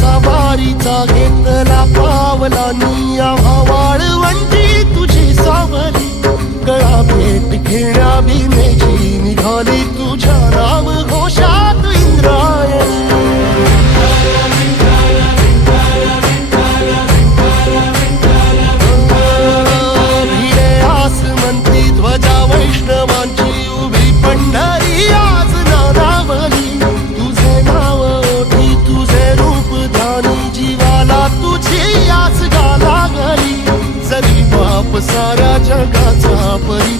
सवारीचा घेतला पावलांनी आम्हा वाळवंटी तुझी सावली गळा भेट घेण्या भीमेची निघाली तुझ्या नाम घोषात इंद्रायणी भिडे आसमंती ध्वजा वैष्णवांची उभी पंढरी आज नादावली तुझे नाव ओठी तुझे रूप ध्यानी जीवाला तुझी आस गाला गली जरी बाप साऱ्या जगाचा परी